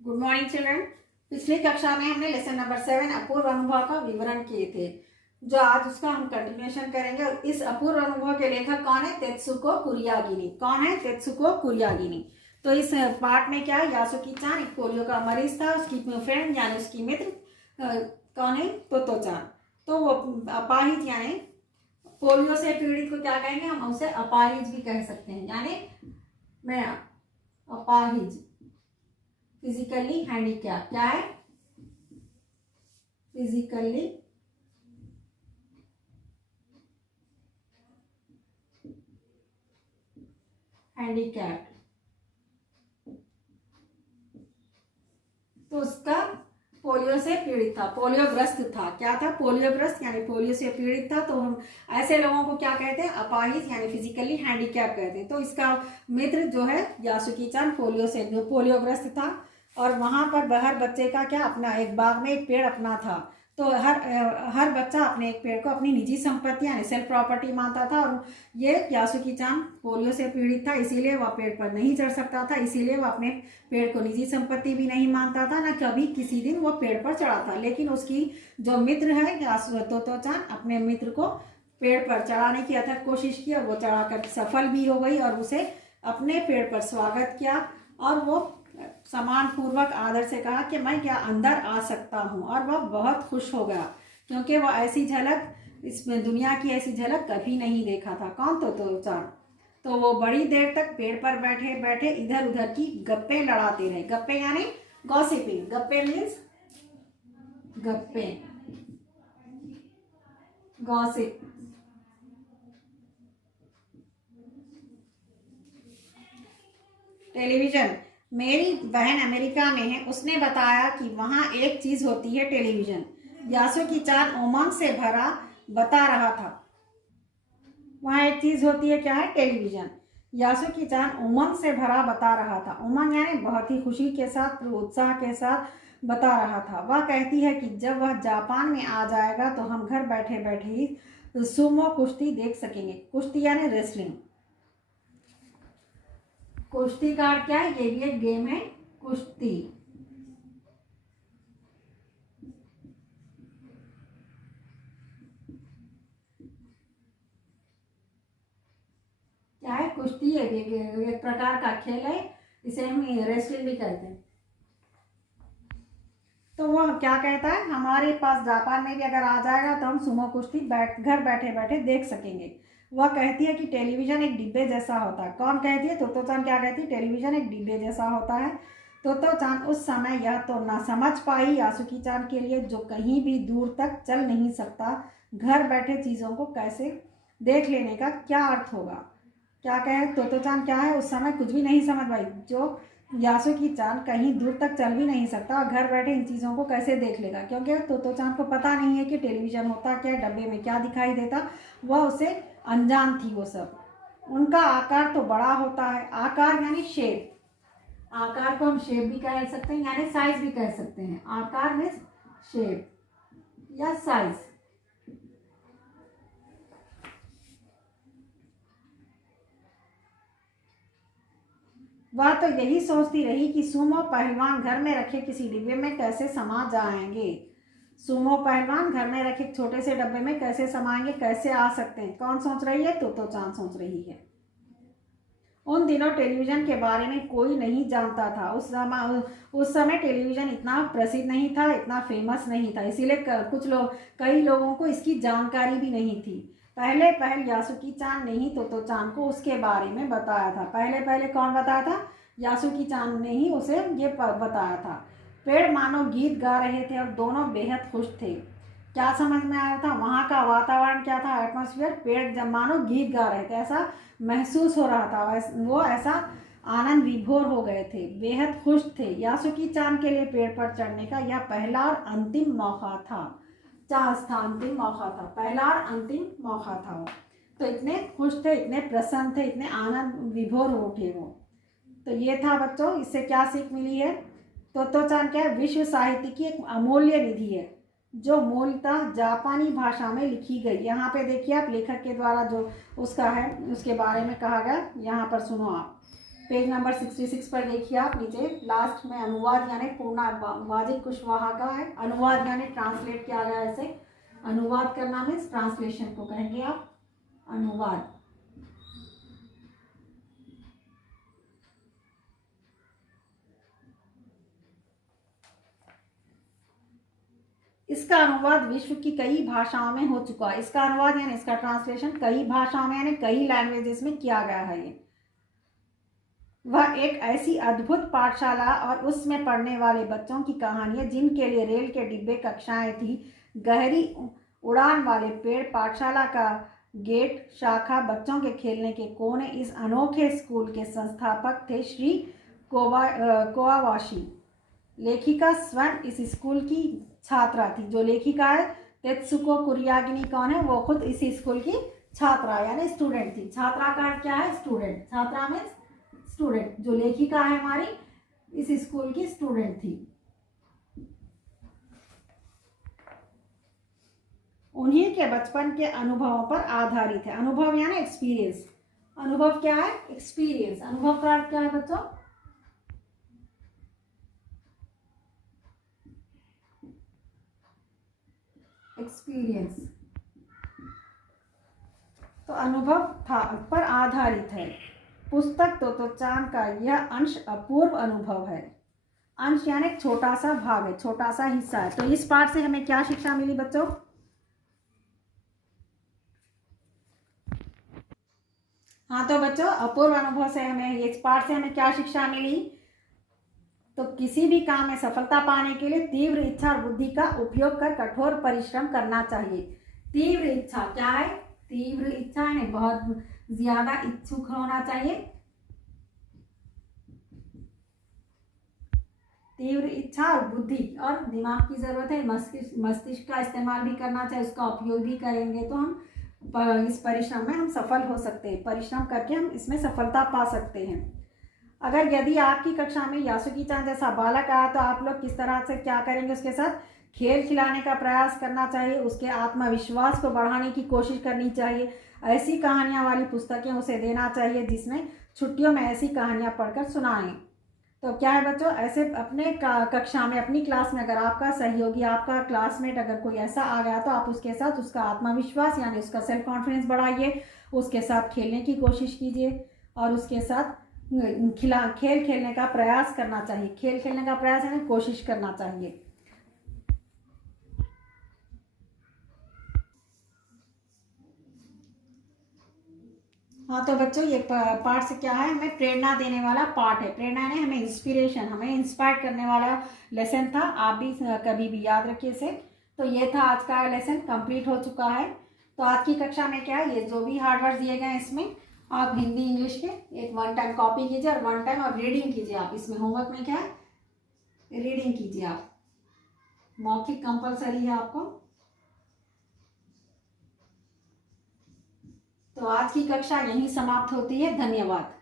Good morning children. पिछली कक्षा में हमने लेसन नंबर 7 अपूर्व अनुभव का विवरण किए थे, जो आज उसका हम कंटिन्यूएशन करेंगे। इस अपूर्व अनुभव के लेखक कौन है? तेत्सुको कुरियागिनी। कौन है? तेत्सुको कुरियागिनी। तो इस पार्ट में क्या है, यासुकी चान एक पोलियो का मरीज था। उसकी फ्रेंड यानी उसकी मित्र कौन है? तोतो चान। तो वो अपाहिज यानी पोलियो से पीड़ित को क्या कहेंगे? हम उसे अपाहिज भी कह सकते हैं, यानी मैं अपाहिज, फिजिकली हैंडीकैप। क्या है? Physically handicap. तो उसका पोलियो से पीड़ित था, पोलियोग्रस्त था। क्या था? पोलियोग्रस्त यानी पोलियो से पीड़ित था। तो हम ऐसे लोगों को क्या कहते हैं? अपाहिज यानी फिजिकली हैंडीकैप कहते हैं। तो इसका मित्र जो है यासुकी चान पोलियो से पोलियोग्रस्त था, और वहां पर हर बच्चे का क्या अपना एक बाग में एक पेड़ अपना था। तो हर बच्चा अपने एक पेड़ को अपनी निजी संपत्ति यानी सेल्फ प्रॉपर्टी मानता था। और ये यासुकी चान पोलियो से पीड़ित था, इसीलिए वह पेड़ पर नहीं चढ़ सकता था। इसीलिए वह अपने पेड़ को निजी संपत्ति भी नहीं मानता था, न कभी किसी दिन वो पेड़ पर चढ़ा था। लेकिन उसकी जो मित्र है तोतो चान, अपने मित्र को पेड़ पर चढ़ाने की अथक कोशिश की, और वो चढ़ाकर सफल भी हो गई, और उसे अपने पेड़ पर स्वागत किया। और वो सम्मान पूर्वक आदर से कहा कि मैं क्या अंदर आ सकता हूँ। और वह बहुत खुश हो गया, क्योंकि वह ऐसी झलक, इसमें दुनिया की ऐसी झलक कभी नहीं देखा था। कौन? तो चान। तो वो बड़ी देर तक पेड़ पर बैठे बैठे इधर उधर की गप्पे लड़ाते रहे। गप्पे यानी गॉसिपिंग। गप्पे मीन्स गप्पे, गॉसिप। टेलीविजन। मेरी बहन अमेरिका में है, उसने बताया कि वहां एक चीज होती है, टेलीविजन। यासुकी चान उमंग से भरा बता रहा था। वहां एक चीज होती है, क्या है? टेलीविजन। यासुकी चान उमंग से भरा बता रहा था। उमंग यानी बहुत ही खुशी के साथ, उत्साह के साथ बता रहा था। वह कहती है कि जब वह जापान में आ जाएगा तो हम घर बैठे बैठे ही सुमो कुश्ती देख सकेंगे। कुश्ती यानी रेसलिंग। कुश्ती का क्या है? ये भी एक गेम है, कुश्ती। क्या है? कुश्ती है, एक प्रकार का खेल है। इसे हम रेसलिंग भी कहते हैं। तो वह क्या कहता है? हमारे पास जापान में भी अगर आ जाएगा तो हम सुमो कुश्ती घर बैठे बैठे देख सकेंगे। वह कहती है कि टेलीविजन एक डिब्बे जैसा होता है। कौन कहती है? तोतो चान क्या कहती है? टेलीविजन एक डिब्बे जैसा होता है। तोतो चान उस समय यह तो ना समझ पाई यासुकी चान के लिए, जो कहीं भी दूर तक चल नहीं सकता, घर बैठे चीज़ों को कैसे देख लेने का क्या अर्थ होगा। क्या कहे? तोतो चान क्या है, उस समय कुछ भी नहीं समझ पाई। जो यासुकी चान कहीं दूर तक चल भी नहीं सकता, और घर बैठे इन चीज़ों को कैसे देख लेगा, क्योंकि तोतो चान को पता नहीं है कि टेलीविज़न होता क्या, डब्बे में क्या दिखाई देता। वह उसे अनजान थी वो सब। उनका आकार तो बड़ा होता है। आकार यानी शेप। आकार को हम शेप भी कह सकते हैं, यानी साइज भी कह सकते हैं। आकार में शेप या साइज। वह तो यही सोचती रही कि सुमो पहलवान घर में रखे किसी डिब्बे में कैसे समा जाएंगे। सुमो पहलवान घर में रखे छोटे से डब्बे में कैसे समाएंगे, कैसे आ सकते हैं। कौन सोच रही है? तो चांद सोच रही है। उन दिनों टेलीविज़न के बारे में कोई नहीं जानता था। उस समय टेलीविज़न इतना प्रसिद्ध नहीं था, इतना फेमस नहीं था। इसीलिए कई लोगों को इसकी जानकारी भी नहीं थी। पहले यासुकी चान ने ही तोतो चान को उसके बारे में बताया था। पहले कौन बताया था? यासुकी चान ने ही उसे ये बताया था। पेड़ मानो गीत गा रहे थे और दोनों बेहद खुश थे। क्या समझ में आया था? वहाँ का वातावरण क्या था? एटमॉस्फेयर। पेड़ जब मानो गीत गा रहे थे, ऐसा महसूस हो रहा था। वो ऐसा आनंद विभोर हो गए थे, बेहद खुश थे। यासुकी चान के लिए पेड़ पर चढ़ने का यह पहला और अंतिम मौका था। चांस था, अंतिम मौका था, पहला और अंतिम मौका था वो। तो इतने खुश थे, इतने प्रसन्न थे, इतने आनंद विभोर हो उठे वो। तो ये था बच्चों, इससे क्या सीख मिली है? तोतो चान क्या है? विश्व साहित्य की एक अमूल्य निधि है, जो मूलतः जापानी भाषा में लिखी गई। यहाँ पे देखिए आप, लेखक के द्वारा जो उसका है उसके बारे में कहा गया। यहाँ पर सुनो आप। पेज नंबर 66 पर देखिए आप नीचे लास्ट में अनुवाद यानी पूर्णा वाजिद कुशवाहा का है। अनुवाद यानी ट्रांसलेट किया गया ऐसे। अनुवाद करना मीन्स ट्रांसलेशन को कहेंगे आप अनुवाद। इसका अनुवाद विश्व की कई भाषाओं में हो चुका है। इसका अनुवाद यानी इसका ट्रांसलेशन कई भाषाओं में यानी कई लैंग्वेजेस में किया गया है। ये वह एक ऐसी अद्भुत पाठशाला और उसमें पढ़ने वाले बच्चों की कहानी है जिनके लिए रेल के डिब्बे कक्षाएं थी, गहरी उड़ान वाले पेड़, पाठशाला का गेट, शाखा, बच्चों के खेलने के कोने। इस अनोखे स्कूल के संस्थापक थे श्री कोवावाशी। लेखिका स्वयं इस स्कूल की छात्रा थी। जो लेखिका है तेत्सुको कुरियागिनी कौन है? वो खुद इसी स्कूल की छात्रा यानी स्टूडेंट थी। छात्रा का क्या है? स्टूडेंट। छात्रा मीन्स स्टूडेंट। जो लेखिका है हमारी इस स्कूल की स्टूडेंट थी। उन्हीं के बचपन के अनुभवों पर आधारित है। अनुभव यानी एक्सपीरियंस। अनुभव क्या है? एक्सपीरियंस। अनुभव का अर्थ क्या है बच्चों? एक्सपीरियंस। तो अनुभव था पर आधारित है। पुस्तक तो चांद का यह अंश अपूर्व अनुभव है। अंश यानी छोटा सा भाग है, छोटा सा हिस्सा है। तो इस पाठ से हमें क्या शिक्षा मिली बच्चों? हाँ तो बच्चों अपूर्व अनुभव से हमें इस पाठ से हमें क्या शिक्षा मिली? तो किसी भी काम में सफलता पाने के लिए तीव्र इच्छा और बुद्धि का उपयोग कर कठोर परिश्रम करना चाहिए। तीव्र इच्छा क्या है? तीव्र इच्छा है बहुत ज्यादा इच्छुक होना चाहिए। तीव्र इच्छा और बुद्धि और दिमाग की जरूरत है। मस्तिष्क का इस्तेमाल भी करना चाहिए, उसका उपयोग भी करेंगे तो हम इस परिश्रम में हम सफल हो सकते हैं। परिश्रम करके हम इसमें सफलता पा सकते हैं। अगर यदि आपकी कक्षा में यासुकी चांद जैसा बालक आया तो आप लोग किस तरह से क्या करेंगे? उसके साथ खेल खिलाने का प्रयास करना चाहिए, उसके आत्मविश्वास को बढ़ाने की कोशिश करनी चाहिए। ऐसी कहानियां वाली पुस्तकें उसे देना चाहिए जिसमें छुट्टियों में ऐसी कहानियां पढ़कर सुनाएं। तो क्या है बच्चों, ऐसे अपने कक्षा में अपनी क्लास में अगर आपका सहयोगी, आपका क्लासमेट अगर कोई ऐसा आ गया तो आप उसके साथ उसका आत्मविश्वास यानी उसका सेल्फ कॉन्फिडेंस बढ़ाइए, उसके साथ खेलने की कोशिश कीजिए और उसके साथ खेल खेलने का प्रयास करना चाहिए। खेल खेलने का प्रयास यानी कोशिश करना चाहिए। हाँ तो बच्चों ये पाठ से क्या है? हमें प्रेरणा देने वाला पाठ है। प्रेरणा यानी हमें इंस्पिरेशन, हमें इंस्पायर करने वाला लेसन था। आप भी कभी भी याद रखिए इसे। तो ये था आज का लेसन, कंप्लीट हो चुका है। तो आज की कक्षा में क्या है, ये जो भी हार्ड वर्ड दिए गए हैं इसमें आप हिंदी इंग्लिश के एक 1 टाइम कॉपी कीजिए और 1 टाइम और रीडिंग कीजिए। आप इसमें होमवर्क में क्या है, रीडिंग कीजिए। आप मौखिक कंपलसरी है आपको। तो आज की कक्षा यहीं समाप्त होती है। धन्यवाद।